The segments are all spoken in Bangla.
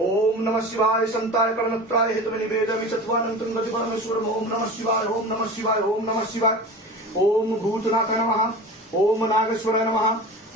ओम नमः शिवाय संताय ओम नमः शिवाय ओम नमः शिवाय ओम नमः शिवाय ओम भूतनाथ नमः ओम नागेश्वराय नमः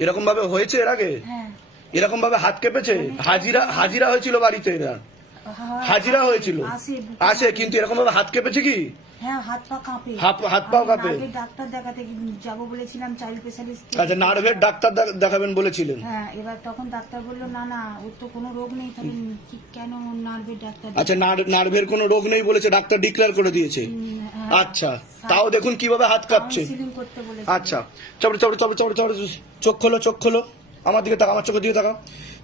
এরকম ভাবে হয়েছে এর আগে? হ্যাঁ। এরকম ভাবে হাত কেঁপেছে? হাজিরা হাজিরা হয়েছিল বাড়িতে এরা? হাজিরা হয়েছিল। আসে কিন্তু এরকম ভাবে হাত কেঁপেছে কি? হ্যাঁ হাত পা কাঁপে। হাত- হাত পাও কাঁপে? ডাক্তার দেখাতে যাব বলেছিলাম চাইল্ড স্পেশালিস্ট আচ্ছা নার্ভের ডাক্তার দেখাবেন বলেছিলেন। হ্যাঁ এবার তখন ডাক্তার বলল না না ওর তো কোনো রোগ নেই তাহলে কেন নার্ভের ডাক্তার আচ্ছা নার্ভের কোনো রোগ নেই বলেছে ডাক্তার ডিক্লেয়ার করে দিয়েছে। হ্যাঁ। আচ্ছা তাও দেখুন কীভাবে হাত কাঁপছে। আচ্ছা চোখ খোলো চোখ খোলো। আমার দিকে তাকাও আমার চোখের দিকে তাকাও।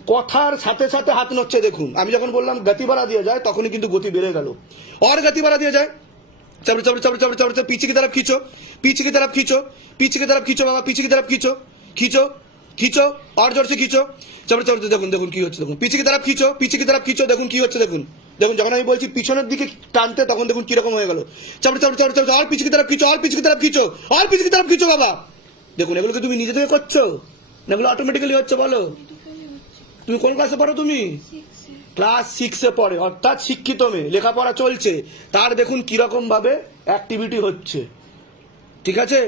হাত নড়ছে না এরম হয় কথার সাথে সাথে হাত নড়ছে দেখুন আমি যখন বললাম গতি বাড়া দিয়ে যায় তখনই কিন্তু গতি বেড়ে গেল और गति बढ़ा दिया जाए चबड़ चबड़ चबड़ चबड़ चबड़ चबड़ पीछे की तरफ खींचो पीछे की तरफ खींचो पीछे की तरफ खींचो बाबा पीछे की तरफ खींचो खींचो खींचो और जोर से खींचो चबड़ चबड़ দেখুন দেখুন কি হচ্ছে দেখুন পিছে কি तरफ खींचो পিছে কি तरफ खींचो দেখুন কি হচ্ছে দেখুন দেখুন যখন আমি বলছি পিছনের দিকে টানতে তখন দেখুন কিরকম হয়ে গেল চবড় চবড় চবড় চবড় আর পিছে কি तरफ खींचो আর পিছে কি तरफ खींचो আর পিছে কি तरफ खींचो বাবা দেখুন এগুলো কি তুমি নিজে থেকে করছো না এগুলো অটোমেটিক্যালি হচ্ছে বলো তুমি কোন ক্লাসে পড়ো তুমি ক্লাস সিক্সে পড়ে অর্থাৎ শিক্ষিত মেয়ে লেখাপড়া চলছে তার দেখুন কীরকম ভাবে অ্যাক্টিভিটি হচ্ছে ঠিক আছে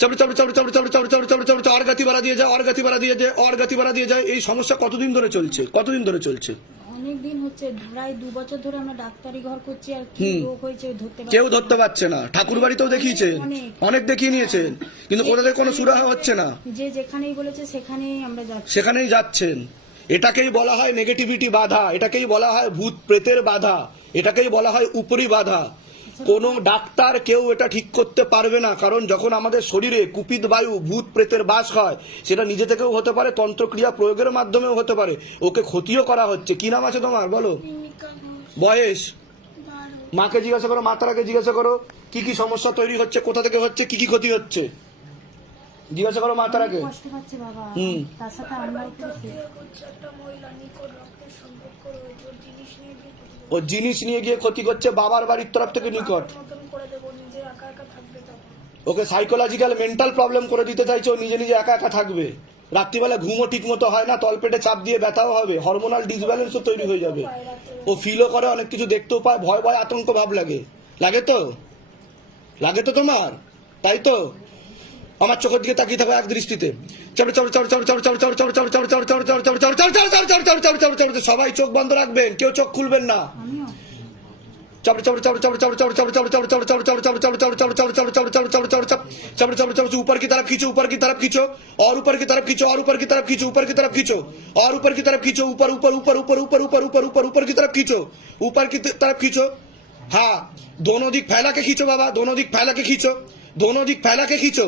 চবড়ে চবড়ে চবড়ে চবড়ে চবড়ে চবড়ে চবড়ে চবড়ে চবড়ে আর গতি বাড়া দিয়ে যায় গতি বাড়া দিয়ে যায় গতি বাড়া দিয়ে যায় এই সমস্যা কতদিন ধরে চলছে কতদিন ধরে চলছে অনেক দিন হচ্ছে প্রায় দু বছর ধরে আমরা ডাক্তারি ঘর করছি আর কি রোগ হয়েছে ধরতে কেউ ধরতে পারছে না ঠাকুর বাড়িতেও দেখিয়েছেন অনেক। অনেক দেখিয়ে নিয়েছেন কিন্তু কোথা থেকে কোনো সুরাহা হচ্ছে না যে যেখানেই বলেছে সেখানেই আমরা যাচ্ছি সেখানেই যাচ্ছেন এটাকেই বলা হয় নেগেটিভিটি বাধা এটাকেই বলা হয় ভূত প্রেতের বাধা এটাকেই বলা হয় উপরি বাধা। কোনো ডাক্তার কেউ এটা ঠিক করতে পারবে না কারণ যখন আমাদের শরীরে কুপিত বায়ু ভূত প্রেতের বাস হয় সেটা নিজে থেকেও হতে পারে তন্ত্রক্রিয়া প্রয়োগের মাধ্যমেও হতে পারে। ওকে ক্ষতিও করা হচ্ছে। কি নাম আছে তোমার? বলো। বয়স? মাকে জিজ্ঞাসা করো মাতারাকে জিজ্ঞাসা করো কি কি সমস্যা তৈরি হচ্ছে কোথা থেকে হচ্ছে কি কি ক্ষতি হচ্ছে? জিজ্ঞাসা করো পাচ্ছে বাবা। হুম। ও জিনিস নিয়ে গিয়ে ক্ষতি করছে বাবার বাড়ির তরফ থেকে নিকট। ওকে সাইকোলজিক্যাল মেন্টাল প্রবলেম করে দিতে চাইছে ও নিজে নিজে একা একা থাকবে। রাত্রিবেলা ঘুমও ঠিক মতো হয় না তলপেটে চাপ দিয়ে ব্যথাও হবে হরমোনাল ডিসব্যালেন্সও তৈরি হয়ে যাবে। ও ফিলও করে অনেক কিছু দেখতেও পায় ভয় ভয় আতঙ্ক ভাব লাগে। লাগে তো? লাগে তো তোমার? তাই তো? আমার চোখের দিকে তাকিয়ে থাকো এক দৃষ্টিতে চড় চড় চড় চড় চড় চড় চড় চড় চড় চড় চড় চড় চড় চড় চড় চড় চড় চড় চড় চড় চড় চড় চড় সবাই চোখ বন্ধ রাখবেন কেউ চোখ খুলবেন না আমিও चबड़ चबड़ चबड़ चबड़ चबड़ चबड़ चबड़ चबड़ चबड़ चबड़ चबड़ चबड़ चबड़ चबड़ चबड़ चबड़ चबड़ चबड़ चबड़ चबड़ चबड़ चबड़ चबड़ चबड़ ऊपर की तरफ खींचो ऊपर की तरफ खींचो और ऊपर की तरफ खींचो और ऊपर की तरफ खींचो ऊपर की तरफ खींचो और ऊपर की तरफ खींचो ऊपर ऊपर ऊपर ऊपर ऊपर ऊपर ऊपर ऊपर ऊपर की तरफ खींचो ऊपर की तरफ खींचो हाँ दोनों दिख फैला के खींचो बाबा दोनों दिख फैला के खींचो दोनों दिख फैला के खींचो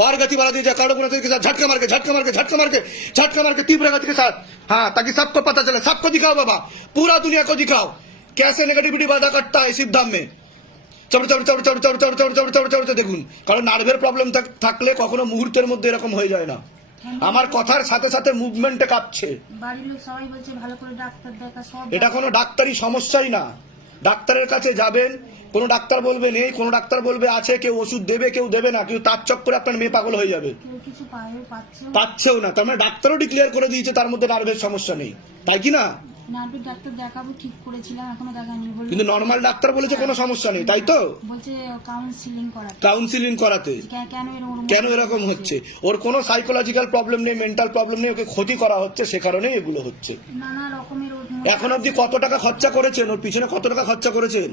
और गति बढ़ा दीजिए काड़ो गुना के साथ झटका मार के झटका मार के झटका मार के झटका मार के तीव्र गति के साथ हाँ ताकि सबको पता चले सबको दिखाओ बाबा पूरा दुनिया को दिखाओ कैसे नेगेटिविटी पैदा करता है सिर्फ धाम में চড় চড় চড় চড় চড় চড় চড় চড় চড় চড় চড় দেখুন কারণ নার্ভের প্রবলেম থাকলে কখনো মুহূর্তের মধ্যে এরকম হয়ে যায় না আমার কথার সাথে সাথে মুভমেন্টে কাঁপছে। এটা কোনো ডাক্তারি সমস্যাই না। ডাক্তারের কাছে যাবেন কোনো ডাক্তার বলবে নেই কোনো ডাক্তার বলবে আছে কেউ ওষুধ দেবে কেউ দেবে না কেউ তার চক্করে আপনার মেয়ে পাগল হয়ে যাবে। পাচ্ছেও না। তার মানে ডাক্তারও ডিক্লেয়ার করে দিয়েছে তার মধ্যে নার্ভের সমস্যা নেই। তাই কি না? নার্ভের ডাক্তার দেখাবো ঠিক করেছিলাম এখনও কিন্তু নর্মাল ডাক্তার বলেছে কোনো সমস্যা নেই তাই তো? বলছে কাউন্সিলিং করাতে। কাউন্সিলিং করাতে। কেন এরকম কেন এরকম হচ্ছে? ওর কোনো সাইকোলজিক্যাল প্রবলেম নেই মেন্টাল প্রবলেম নেই ওকে ক্ষতি করা হচ্ছে সে কারণেই এগুলো হচ্ছে। নানা রকমের এখন অব্দি কত টাকা খরচা করেছেন? ওর পিছনে কত টাকা খরচা করেছেন?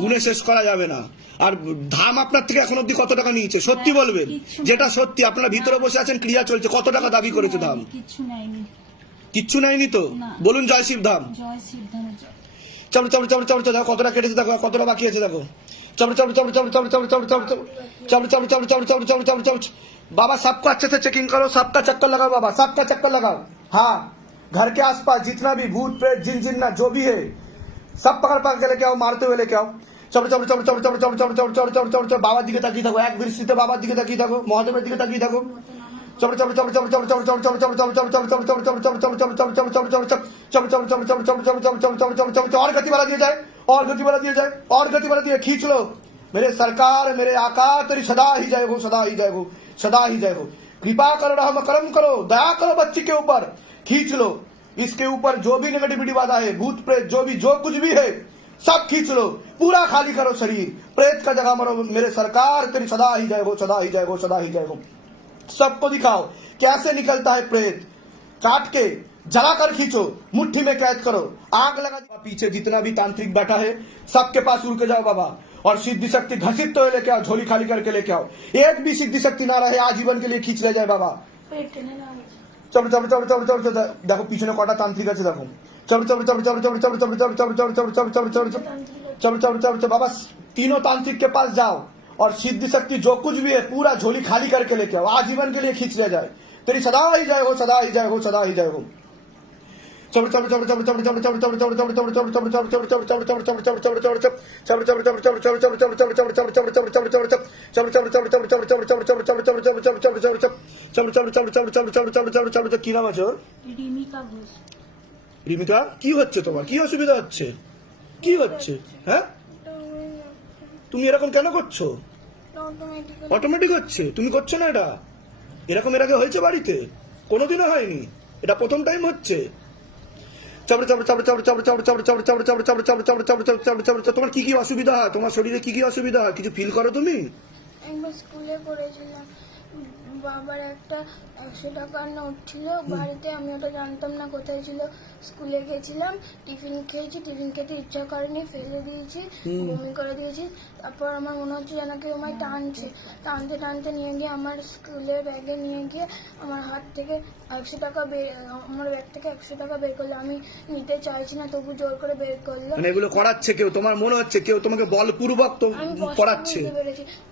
গুনে শেষ করা যাবে না। আর ধাম আপনার থেকে এখন অব্দি কত টাকা নিয়েছে? সত্যি বলবেন? যেটা সত্যি আপনার ভিতরে বসে আছেন ক্রিয়া চলছে কত টাকা দাবি করেছে ধাম? কিচ্ছু নেয়নি। কিচ্ছু নেয়নি তো না। বলুন জয় শিব ধাম জয় সিদ্ধান্ত জয় চাপড় চাপড় চাপড় চাপড় দেখো কতটা কেটেছে দেখো কতটা বাকি আছে দেখো চাপড় চাপড় চাপড় চাপড় চাপড় চাপড় চাপড় চাপড় चापड़ चापड़ चापड़ चापड़ चापड़ चापड़ चापड़ चापड़ बाबा सबको अच्छे से चेकिंग करो सबका चक्कर लगाओ बाबा सबका चक्कर लगाओ हाँ घर के आसपास जितना भी भूत प्रेत जिन जिन्ना जो भी है सब पकड़ पकड़ के लेके आओ मारते हुए लेके आओ চাপড় চাপড় চাপড় চাপড় চাপড় চাপড় চাপড় চাপড় চাপড় চাপড় চাপড় বাবার দিকে তাকিয়ে থাকো এক দৃষ্টিতে বাবার দিকে তাকিয়ে থাকো মহাদেবের দিকে তাকিয়ে থাকো और गति वाला दिया जाए और गति वाला दिया जाए और गति वाला दिया खींच लो मेरे सरकार मेरे आकार तेरी सदा ही जय हो सदा ही जय हो सदा ही जय हो कृपा करो रहा करम करो दया करो बच्चे के ऊपर खींच लो इसके ऊपर जो भी नेगेटिविटी वाला है भूत प्रेत जो भी जो कुछ भी है सब खींच लो पूरा खाली करो शरीर प्रेत का जगह मरो मेरे सरकार तेरी सदा ही जय हो सदा ही जय हो सदा ही जय हो सबको दिखाओ कैसे निकलता है प्रेत काट के जला कर खींचो मुट्ठी में कैद करो आग लगा दो। पीछे जितना भी तांत्रिक बैठा है सबके पास उड़ के जाओ बाबा और सिद्धि शक्ति घसीट तो लेके आओ झोली खाली करके लेके आओ एक भी सिद्धि शक्ति ना रहे आजीवन के लिए खींच ले जाए बाबा পেট টেনে না হয়েছে চলো চলো চলো চলো চলো চলো দেখো পিছনে কটা তান্ত্রিক আছে দেখো চলো চলো চলো চলো চলো চলো চলো চলো চলো চলো চলো চলো চলো চলো चलो चलो चलो चलो बाबा तीनों तांत्रिक के पास जाओ और सिद्धि शक्ति जो कुछ भी है पूरा झोली खाली करके लेके आओ आजीवन के लिए खींच ले जाए तेरी सदा ही जाए हो सदा ही जाए हो सदा ही जाए हो রিমিকা কি হচ্ছে তোমার কি অসুবিধা হচ্ছে কি হচ্ছে হ্যাঁ তুমি এরকম কেন করছ অটোমেটিক হচ্ছে তুমি করছ না এটা এরকম এর আগে হয়েছে বাড়িতে কোনোদিনও হয়নি এটা প্রথম টাইম হচ্ছে চাপড়ে চাপড়ে চাপড়ে চাপড়ে চাপড়ে চাপড়ে চাপড়ে চাপড়ে চাপড়ে চাপড়ে চাপড়ে চাপড়ে চাপড়ে চাপড়ে চাপড়ে চাপড়ে তোমার কি কি অসুবিধা হয় তোমার শরীরে কি কি অসুবিধা হয় কিছু ফিল করো তুমি একবার স্কুলে পড়েছিলাম বাবার একটা একশো টাকার নোট ছিল বাড়িতে আমি ওটা জানতাম না কোথায় ছিল স্কুলে গেছিলাম টিফিন খেয়েছি টিফিন খেতে ইচ্ছা করেনি ফেলে দিয়েছি বমি করে দিয়েছি তারপর আমার মনে হচ্ছে যেন কেউ আমায় টানছে। টানতে টানতে নিয়ে গিয়ে আমার স্কুলের ব্যাগে নিয়ে গিয়ে আমার হাত থেকে একশো টাকা বের আমার ব্যাগ থেকে একশো টাকা বের করল। আমি নিতে চাইছি না তবু জোর করে বের করল। মানে এগুলো করাচ্ছে কেউ? তোমার মনে হচ্ছে কেউ তোমাকে বলপূর্বক তো করাচ্ছে?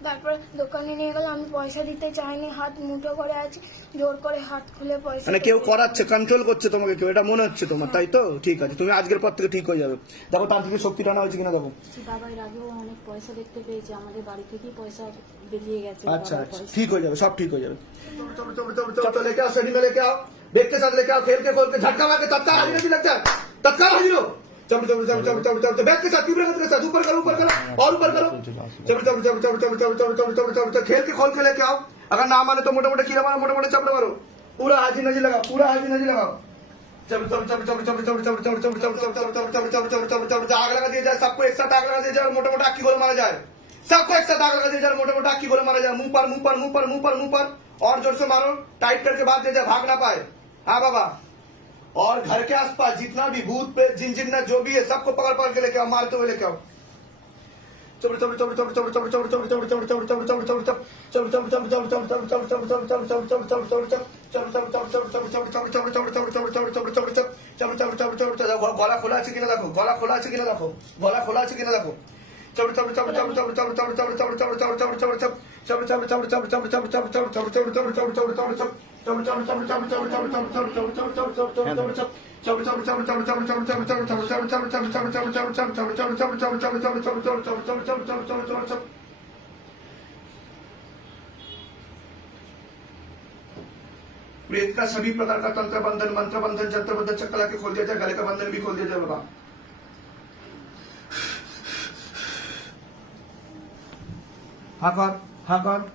তারপর দোকানে নিয়ে গেলে আমি পয়সা দিতে চাইনি হাত মুঠো করে আছি জোর করে হাত খুলে পয়সা মানে কেউ করাচ্ছে কন্ট্রোল করছে তোমাকে কেউ? এটা মনে হচ্ছে তোমার তাই তো? ঠিক আছে তুমি আজকের পর থেকে ঠিক হয়ে যাবে। দেখো তার থেকে শক্তি টানা হয়েছে কিনা দেখো। বাবা এর আগেও অনেক পয়সা দেখতে পেয়েছে আমাদের বাড়ি থেকেই পয়সা বেরিয়ে গেছে अच्छा বাবার अच्छा পয়সা। ठीक हो जाएगा सब ठीक हो जाएगा चलो लेके आओ सही में लेके आओ बेग के साथ लेके आओ खेल के खोल के झटका मार के तत्काल हाजिर भी लगता है तत्काल हाजिर हो चलो चलो चलो चलो चलो चलो बैग के साथ तीव्र गति के साथ ऊपर करो ऊपर करो और ऊपर करो चलो चलो चलो चलो चलो चलो चलो चलो चलो चलो चलो खेल के खोल के लेके आओ अगर ना माने तो मोटे मोटे कीड़ा मारो मोटे मोटे चपड़े मारो पूरा हाजिर नजी लगाओ पूरा हाजिर नजी लगाओ चलो चलो चलो चलो चलो चलो चलो चलो चलो चलो चलो चलो चलो चलो चलो चलो चलो आग लगा दिया जाए सबको एक साथ आग लगा दिया जाए मोटे मोटे की मारा जाए सबको एक साथ आग लगा दिया जाए मोटे मोटे की गोले मारा जाए मुँह पर मुँह पर मुँह पर मुँह पर मुँह पर और ज़ोर से मारो टाइट करके बाँध दिया जाए भाग ना पाए हाँ बाबा और घर के आसपास जितना भी भूत प्रेत जिन जिन्ना जो भी है सबको पकड़ पकड़ के लेके आओ मारते हुए लेके आओ चलो चलो चलो গলা খোলা আছে কিনা দেখো গলা খোলা আছে কিনা দেখো গলা খোলা আছে কিনা দেখো प्रेत का सभी प्रकार का तंत्र बंधन मंत्र बंधन जंत्र बंधन चक्कर लाके खोल दिया जाए गले का बंधन भी खोल दिया जाए बाबा हा कर हा कर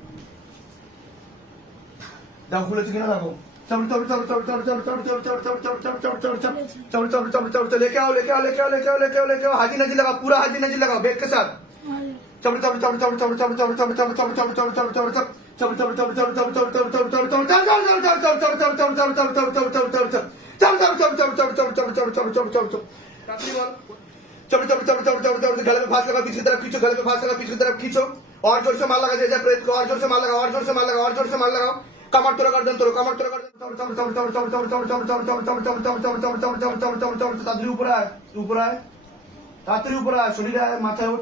दाखव खुलायचं की ना दाखव चल चल चल चल चल चल चल चल चल चल चल चल चल चल चल चल चल चल चल लेके आओ लेके आओ लेके आओ लेके आओ लेके आओ लेके आओ हाजी नजी लगा पूरा हाजी नजी लगाओ बेग के साथ चल चल चल चल चल चल चल चल चल चल चल चल चल चल चल गले में फांस लगा पीछे तरफ खींचो गले में फांस लगा पीछे तरफ खींचो और जोर से मार लगा जैसे प्रेत को और जोर से मार लगाओ और जोर से मार लगाओ और जोर से मार लगाओ कमर तोड़ा गर्दन तोड़ो कमर तोड़ा गर्दन তাড়াতাড়ি উপরে আয় উপরে আয় তাড়াতাড়ি উপরে আয় শরীরে আয় মাথায় ওঠ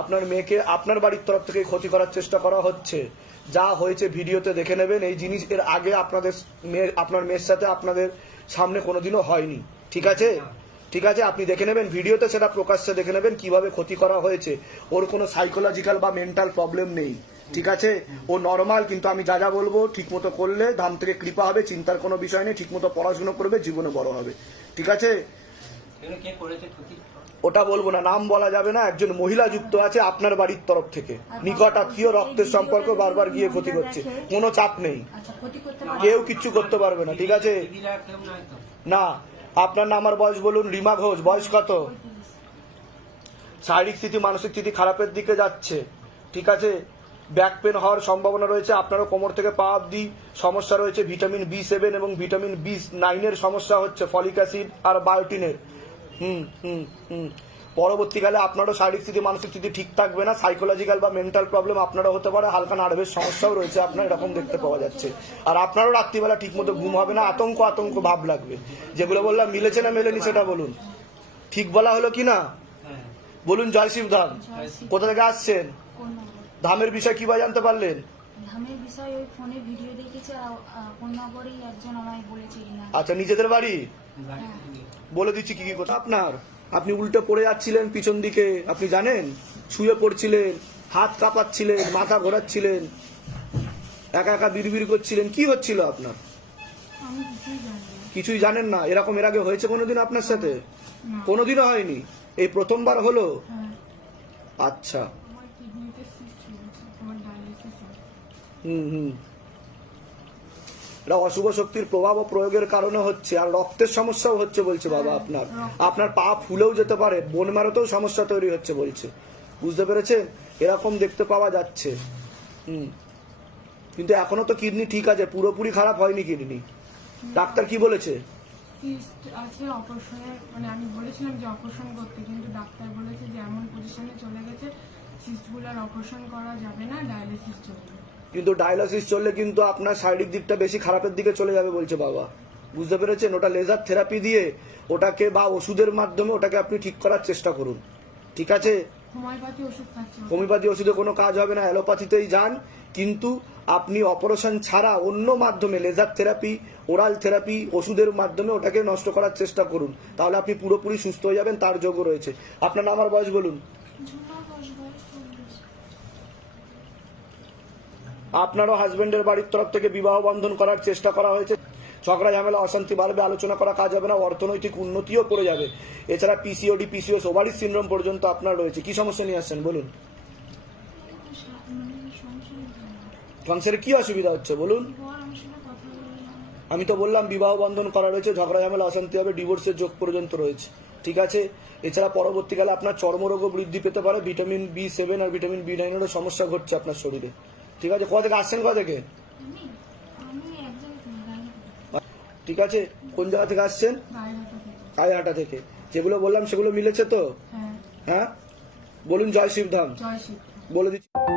আপনার মেয়েকে আপনার বাড়ির তরফ থেকে ক্ষতি করার চেষ্টা করা হচ্ছে। যা হয়েছে ভিডিওতে দেখে নেবেন। এই জিনিস এর আগে আপনাদের মেয়ের, আপনার মেয়ের সাথে আপনাদের সামনে কোনোদিনও হয়নি। ঠিক আছে? ঠিক আছে? আপনি দেখে নেবেন ভিডিওতে সেটা প্রকাশ্যে দেখে নেবেন কীভাবে ক্ষতি করা হয়েছে। ওর কোনো সাইকোলজিক্যাল বা মেন্টাল প্রবলেম নেই। ঠিক আছে? ও নর্মাল কিন্তু আমি যা যা বলব ঠিক মতো করলে ধাম থেকে কৃপা হবে, চিন্তার কোনো বিষয় নেই ঠিক মতো পড়াশুনো করবে, জীবনে বড় হবে। ঠিক আছে? ওটা বলব না নাম বলা যাবে না একজন মহিলা যুক্ত আছে আপনার বাড়ির তরফ থেকে। নিকট আত্মীয় রক্তের সম্পর্ক বারবার গিয়ে ক্ষতি করছে কোনো চাপ নেই। আচ্ছা কেউ কিচ্ছু করতে পারবে না ঠিক আছে? না আপনার নাম আর বয়স বলুন রিমা ঘোষ বয়স কত? শারীরিক স্থিতি মানসিক স্থিতি খারাপের দিকে যাচ্ছে ঠিক আছে? ব্যাক পেন হওয়ার সম্ভাবনা রয়েছে আপনারও কোমর থেকে পা অব্দি সমস্যা রয়েছে ভিটামিন বি সেভেন এবং ভিটামিন বি নাইনের সমস্যা হচ্ছে ফলিক অ্যাসিড আর বায়োটিনের। হুম হুম হুম। পরবর্তীকালে আপনারও শারীরিক স্থিতি মানসিক স্থিতি ঠিক থাকবে না সাইকোলজিক্যাল বা মেন্টাল প্রবলেম আপনারও হতে পারে হালকা নার্ভের সমস্যাও রয়েছে আপনার এরকম দেখতে পাওয়া যাচ্ছে। আর আপনারও রাত্রিবেলা ঠিক মতো ঘুম হবে না আতঙ্ক আতঙ্ক ভাব লাগবে। যেগুলো বললাম মিলেছে না মেলেনি সেটা বলুন। ঠিক বলা হলো কি না? বলুন জয় শিব ধাম কোথা থেকে আসছেন? ধামের বিষয় কীভাবে জানতে পারলেন? আচ্ছা নিজেদের বাড়ি? হ্যাঁ। বলে দিচ্ছি কি কি কথা। আপনার আপনি উল্টে পড়ে যাচ্ছিলেন পিছন দিকে আপনি জানেন? শুয়ে পড়ছিলেন হাত কাঁপাচ্ছিলেন মাথা ঘোরাচ্ছিলেন একা একা বিড়বিড় করছিলেন কি হচ্ছিল আপনার? কিছুই জানেন না এরকম এর আগে হয়েছে কোনোদিন আপনার সাথে। কোনোদিনও হয়নি? এই প্রথমবার হলো? হ্যাঁ। আচ্ছা। হুম হুম। এটা অশুভ শক্তির প্রভাব ও প্রয়োগের কারণে হচ্ছে আর রক্তের সমস্যাও হচ্ছে বলছে বাবা আপনার। আপনার পা ফুলেও যেতে পারে বোন মারতেও সমস্যা তৈরি হচ্ছে বলছে। বুঝতে পেরেছেন? এরকম দেখতে পাওয়া যাচ্ছে। হুম। কিন্তু এখনও তো কিডনি ঠিক আছে পুরোপুরি খারাপ হয়নি কিডনি। ডাক্তার কি বলেছে? সিস্ট আছে অপারেশনের মানে আমি বলেছিলাম যে অপারেশন করতে কিন্তু ডাক্তার বলেছে যে এমন পজিশনে চলে গেছে সিস্টগুলো আর অপারেশন করা যাবে না ডায়ালিসিস চলবে। কিন্তু ডায়ালিসিস চললে কিন্তু আপনার শারীরিক দিকটা বেশি খারাপের দিকে চলে যাবে বলছে বাবা। বুঝতে পেরেছেন? ওটা লেজার থেরাপি দিয়ে ওটাকে বা ওষুধের মাধ্যমে ওটাকে আপনি ঠিক করার চেষ্টা করুন। ঠিক আছে? হোমিওপ্যাথি ওষুধ কোনো কাজ হবে না অ্যালোপ্যাথিতেই যান। কিন্তু আপনি অপারেশন ছাড়া অন্য মাধ্যমে লেজার থেরাপি ওরাল থেরাপি ওষুধের মাধ্যমে ওটাকে নষ্ট করার চেষ্টা করুন। তাহলে আপনি পুরোপুরি সুস্থ হয়ে যাবেন তার যোগ্য রয়েছে। আপনার নাম আর বয়স বলুন। আপনারও হাজবেন্ডের বাড়ির তরফ থেকে বিবাহ বন্ধন করার চেষ্টা করা হয়েছে। ঝগড়া, ঝামেলা, অশান্তি বাড়বে, আলোচনা করা কাজ হবে না, অর্থনৈতিক উন্নতিও করে যাবে। এছাড়া পিসিওডি পিসিওস ওভারিস সিন্ড্রোম পর্যন্ত আপনার রয়েছে। কি সমস্যা নিয়ে আসছেন, বলুন? সংসারে কি অসুবিধা হচ্ছে, বলুন? আমি তো বললাম বিবাহ বন্ধন করা রয়েছে, ঝগড়া, ঝামেলা, অশান্তি হবে, ডিভোর্সের যোগ পর্যন্ত রয়েছে। ঠিক আছে? এছাড়া পরবর্তীকালে আপনার চর্মরোগও বৃদ্ধি পেতে পারে, ভিটামিন বি সেভেন আর ভিটামিন বি নাইনেরও সমস্যা ঘটছে আপনার শরীরে। ঠিক আছে কোথা থেকে আসছেন কোথা থেকে? ঠিক আছে কোন জায়গা থেকে আসছেন? গায়েঘাটা থেকে। যেগুলো বললাম সেগুলো মিলেছে তো? হ্যাঁ। হ্যাঁ? বলুন জয় শিবধাম। বলে দিচ্ছি।